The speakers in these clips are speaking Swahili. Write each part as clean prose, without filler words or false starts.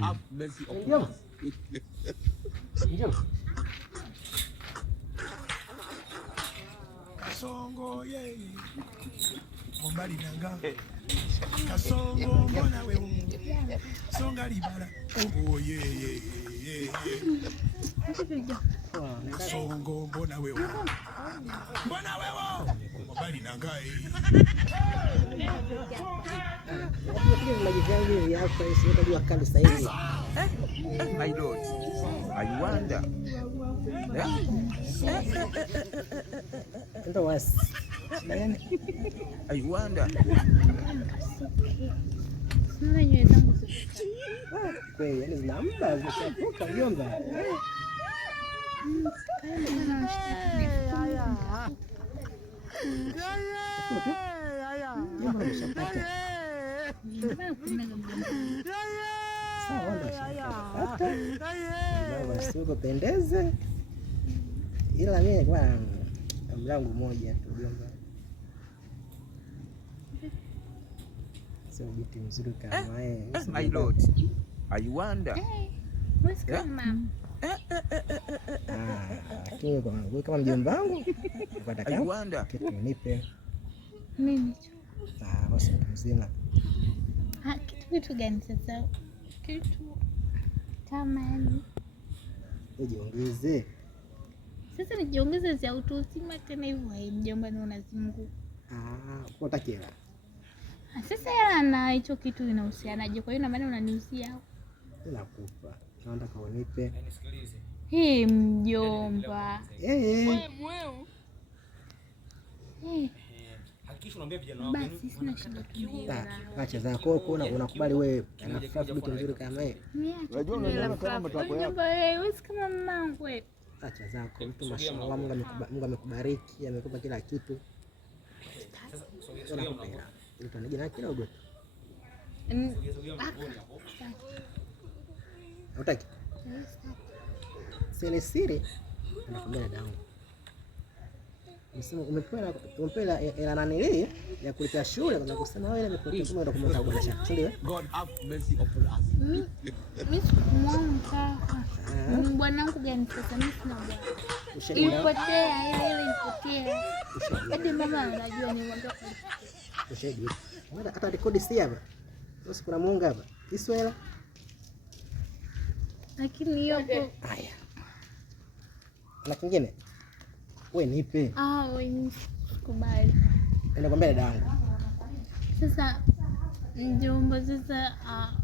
have mercy upon us. Njoo. Kasongo ye Mombali nanga Kasongo mbona wewe Songa libala oh ye Kasongo mbona wewe Mombali nanga My Lord, I wonder. I wonder. Kweli, yani zinamba zinachafuka mjomba. Usikopendeze, ila mimi kwa mlango mmoja tu mjomba. Sio biti mzuri kama yeye. My Lord, I wonder. Lakini kwa kama mjomba wangu I wonder. kitu nipe. Mimi. Basi mzima. Kitu gani sasa? Kitu tamani. Ujiongeze. Sasa nijiongeze za utu uzima tena hivyo mjomba ni unazungu. Unataka hela. Sasa hela na hicho kitu inahusianaje? Kwa hiyo na maana unaniuzia. Nakupa. Nataka unipe. Nisikilize. Hii mjomba. Wewe Mweu. Hakikisha unaambia vijana wako. Basi sina shida tulia. Acha zako unakubali wewe anafaa vitu vizuri kama yeye. Unajua unaona kama mtako yako. Wewe kama mamangu wewe. Acha zako mtu mashallah, Mungu amekubariki, amekupa kila kitu. Sasa sogea mlango. Utanijia na kila ugote. Sogea mlango hapo. Utaki? Sile siri. Anakwambia dadangu. Msema umepewa ila nani ile ya kulipia shule kwa kusema wewe nimekuletea kama ndo kumta bwana shaka. Ndio? God have mercy upon us. Mimi sikumwona. Bwanangu gani sasa mimi sina bwana. Ilipotea ile ilipotea. Hadi mama anajua ni mwambie kwa. Ushahidi. Mbona hata rekodi si hapa? Sasa kuna Mungu hapa. Kiswahili. Lakini hiyo Haya. Na kingine? Wewe nipe. Wewe kubali. Nenda kwa mbele dadangu. Sasa mjomba sasa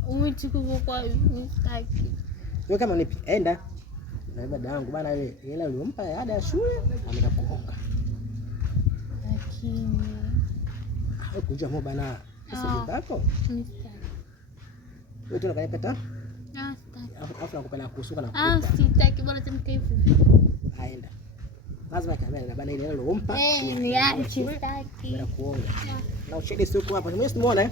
umechukua kwa mstaki. Wewe kama nipi? Enda. Na dadangu bana wewe ile uliompa ada ya shule ameenda kuoka. Lakini Wewe kujua mbona bana? Sasa jitako? mstaki. Wewe tuna kanipata? Sitaki. Afu nakupenda kusuka na kukupa. Sitaki bora tumke hivi. Aenda. Lazima kamera na bana ile uliompa. Niache sitaki. Na kuonga. Na ushahidi sio hapa. Mimi simuona